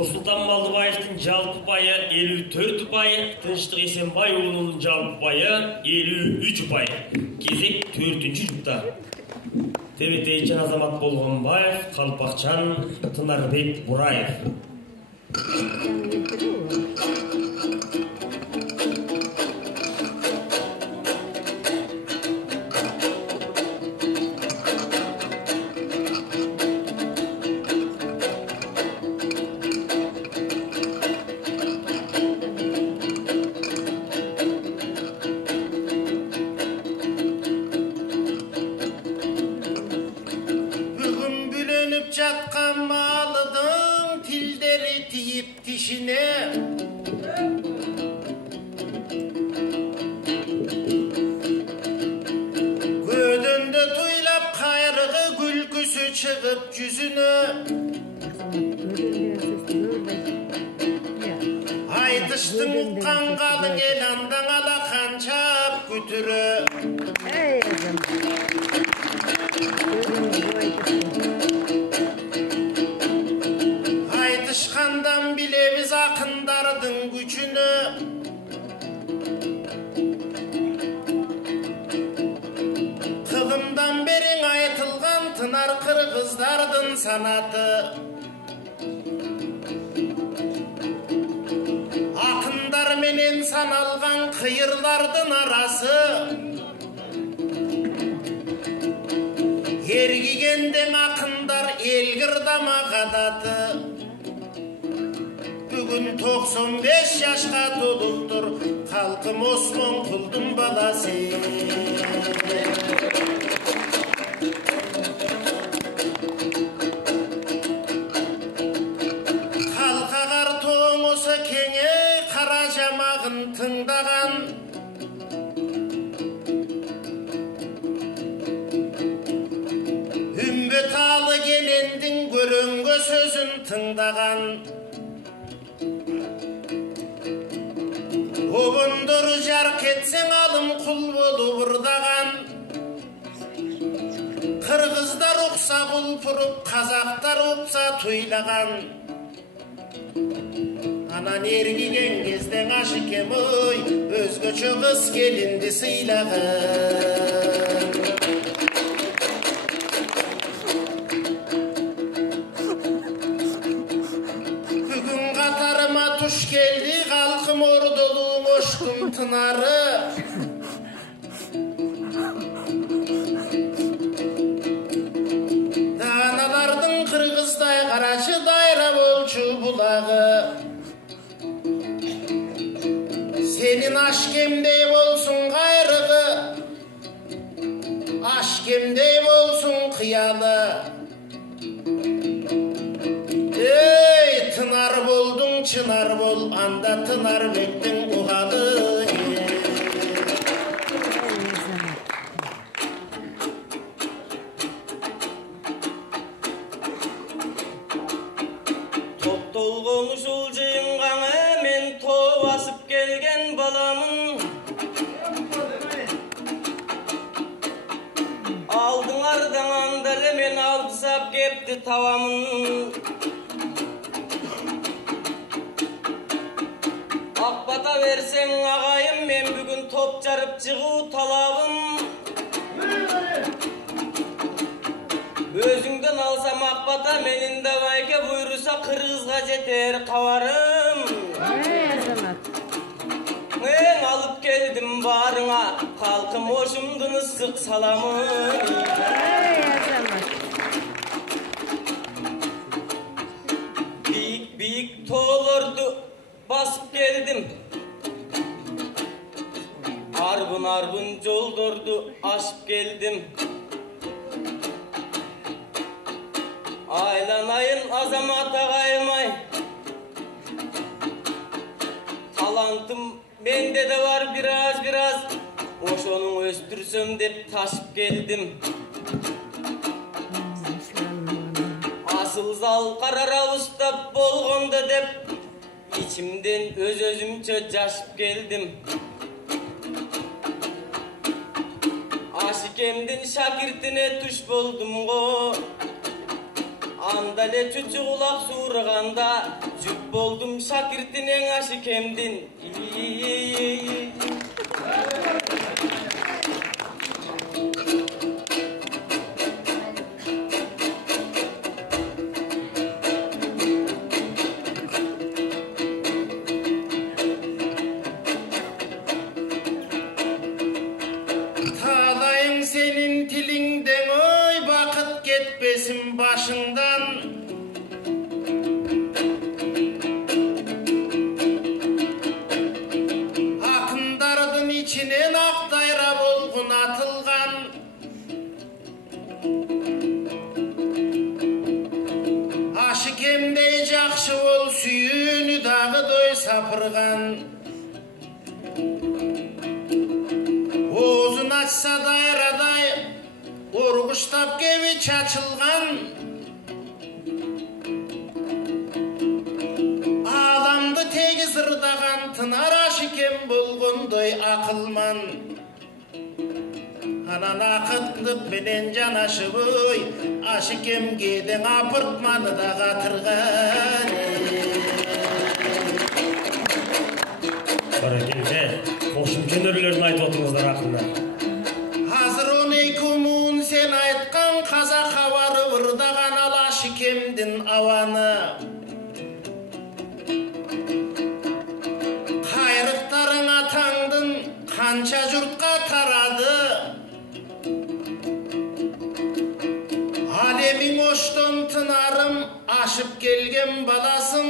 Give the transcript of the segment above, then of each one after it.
Нұрсұлтан Малдыбаевтың жалпы пайы 54 ұпай, Тыныштық Есенбайұлының жалпы пайы 53 ұпай. Кезек 4-ші жұпта. ТВТ-чен Азамат Болғанбаев, Қалпақчан, Тынарбек Бураев. Gödünde toylap kayrığı gülküsü çıkıp yüzüne Aytıştın uqqan qalın el andan ala kançap kütürü Aytışkandan bilemiz akındardın gücünü Kılımdan berin aytılgan tınar kırgızdardın sanatı Akındar menen sanalgan kıyırlardın arası Yergigenden akındar elgirdama kadatı Bugün 95 yaşka doluptur Halkım Osman Kuldun balası Halkağar toğusu kenge Kara jamağın tındağan Ümbet alı gelendin Göröngö sözün tındağan Obundur jark etsen alım kul bolu burdağan Kırgızlar uqsa kulpurup Kazaklar uqsa tuylağan Anan ergigen kezden aşık emoy Özgöçö kız gelindi sıylağan Bugün katarıma tuş geldi Halkım ordoluğum oştum tınarı Danalardın kırgızday Karaçı dayra bolçu bulağı Senin aşkemdey bolsun gayrığı Aşkemdey bolsun kıyalı Ey tınar boldun çınar bol Anda tınar bektin uğalı Топтолғон ушул жыйынғаңа мен тоо басып келген баламын Алдыңардан андары мен алпысап кепти табамын Акбата берсең агайым мен бүгүн топ жарып чыгуу талабым Өзүңдөн алсам акбата менин да байке буйруса кыргызга жетер кабарым Мен алып келдим барыңа калкым ошумдун ысык саламын Бийик тоолорду басып келдим Арбын жолдорду ашып келдим Айланайын Азамат агайымай Талантым менде де бар бираз Ошонун өстүрсөм деп ташып келдим Асыл зал карара устап болгондо деп İçimden öz-özümчө жашып келдим Ашикемдин шакиртине туш болдум го анда эле чүчү кулак суурганда жүк болдум шакиртинең Ашикемдин. Талайың сенин тилиңден ой бакыт кетпесин башыңдан. Акындардын ичинен ак дайра болгон атылган. Ашикемдей жакшы бол сүйүүнү дагыдой сапырган. Оозун ачса дайрадай ургуштап кеби чачылган. Адамды тегиз ырдаган тынар Ашикем болгондой акылман. Анан акындык менен жанашып ой Ашикемге дең апыртманы да катырган. Баракелде, кошумча өнөрлөрүн айтып отуңуздар акында. Азыр 12 муун сен айткан казак кабары ырдаган ал Ашикемдин абаны. Кайрыктарың атаңдын канча журтка тарады. Ал эмиң оштон тынарым ашып келген баласың.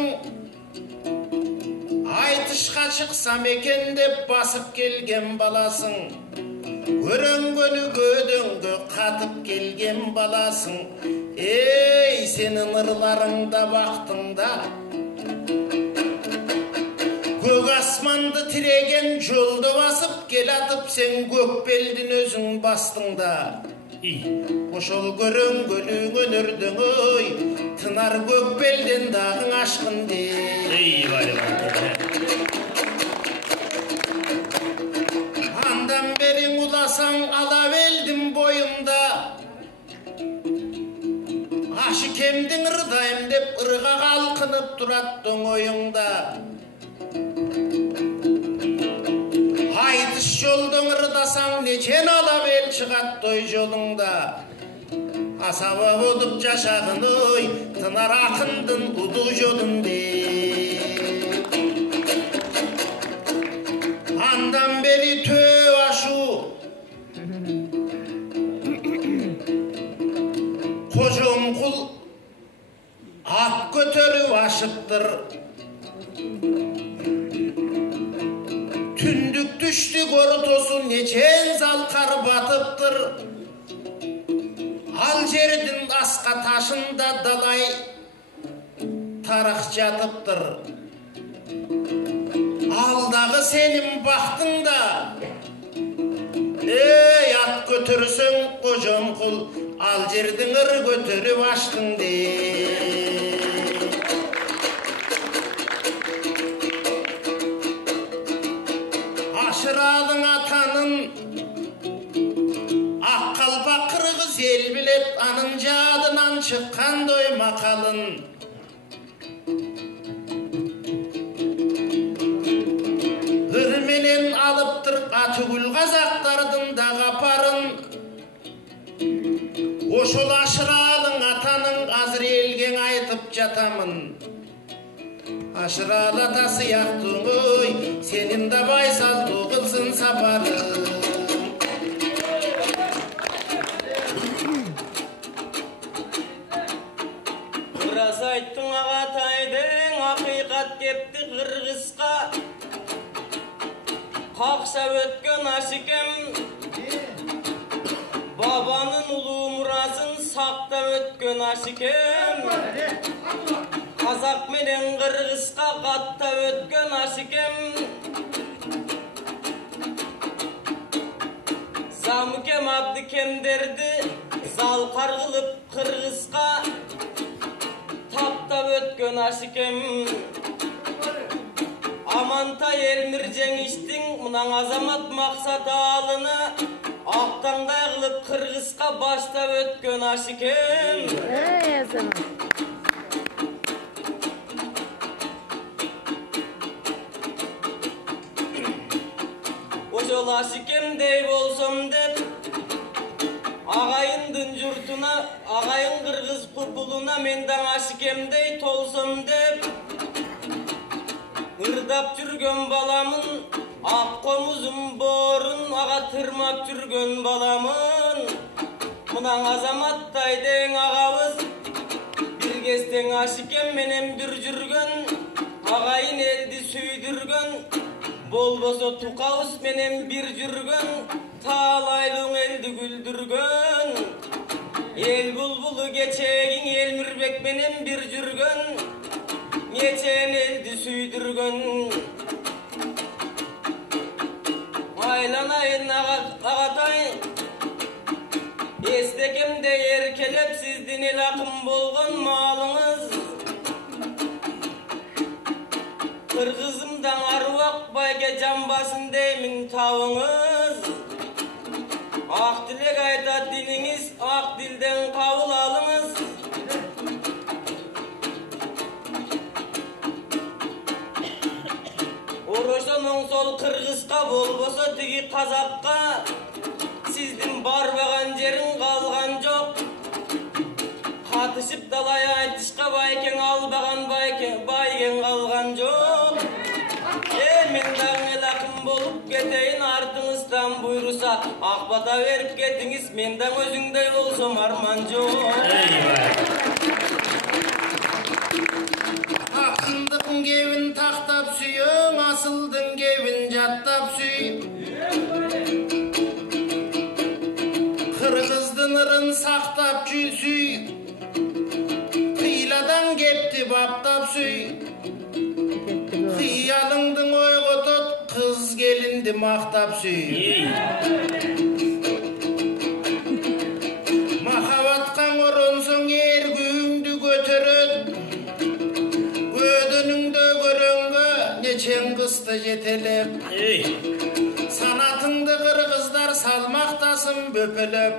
Айтышқа чыксам экен деп басып келген баласың. Көрөнгөнү көдөңгө катып келген баласың. Эй, сенин ырларыңда бактыңда. Көк асманды тиреген жолду басып келатып сен көк белдин өзүң бастыңда. Ошол көрөнгөнүң өнөрдөң ой тынар көк белден дагың ашкын де. Андан бери уласаң ала белдим боюмда. Ашикемдин ырдайм деп ырга калкынып турат оңоюңда. Айтыш жолдон ырдасаң нечен ала бел чыгат той жолуңда. Асаба болуп жашагын ой тынар акындын уду жолунде. Андан бери төө ашуу кожомкул ат көтөрүп ашыптыр. Түндүк түштүк ортосу нечен залкар батыптыр. Ал жердин аска ташында далай тарах жатыптыр. Алдағы сенин бактыңда. Эй, ат көтөрсөң кожомкул ал жердин ыр көтөрүп аштың де. Ашыралың атанын ак калпак кыргыз эл билет анын жадынан чыккандой макалын. Ыр менен алыптыр атүгүл казактардын да капарын. Ошол ашыралың атаның азыр элге айтып жатамын. Ашырал ата сыяктуу ой сенин да байсалдуу кылсын сапары. Бираз айттың агатайдың акыйкат кепти кыргызга. Какшап өткөн Ашикем бабанын улуу мурасын сактап өткөн Ашикем. Казак менен кыргызга каттап өткөн Ашикем. Замыкем Абдыкемдерди залкар кылып кыргызга таптап өткөн Ашикем. Амантай Элмиржеңиштин мынан Азамат Максат Аалыны актаңдай кылып кыргызга баштап өткөн Ашикем. aşikemdey bolsam dep Ağayındın jurtuna, ağayın Kırgız pupuluna menden aşikemdey tolsam dep Irdap жүрген balamın, ak komuzum borun, ağa tırmap жүрген balamın Mınan azamatтай deň ağabız, bir kezden aşikem menen bir жүрgen Ağayın eldi süydürgen, bolboso tukabız menen bir жүрgen Talaylıň eldi güldürgen El bulbulu geçegin Elmirbek menen bir жүрgen Geçen eldi süydürgen Aylanayın ağatay Estekemde erkelep sizdin el akım bolgan malınız Kırgızımdan arvak bayge jambasın deymin tavыңız Ak dilek ayta diliniz, ak dilden kavul alınız Oroşonun sol Kırgızka bolboso tigi Kazakka Sizdin barbagan jerin kalgan jok Katışıp dalay aytışka bayken albagan bayken kalgan jok Men dağın el akım bolup keteyin artыңızdan buyrusa Akbata verip ketiniz menden özüngdey bolsam arman jok Akındıkın kevin taktap süyün, asıldın kevin jattap süy. Kırgızdın ırın saktap süy. Kıyladan kepti baptap süy. Kıyalındın oygotot, kız gelindi maktap süy. Mahavatkan oronson ergüğündü götürün. Gödününgde göröngö neçen kızdı jetelep Sanatыңды kırgızlar salmaktasın böpelep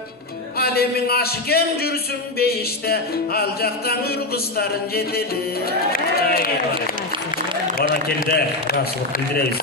Alemin aşikem jürsün beyişte Al jaktan ürgızların jetelep Bana keldi, karşılık bildiremiz.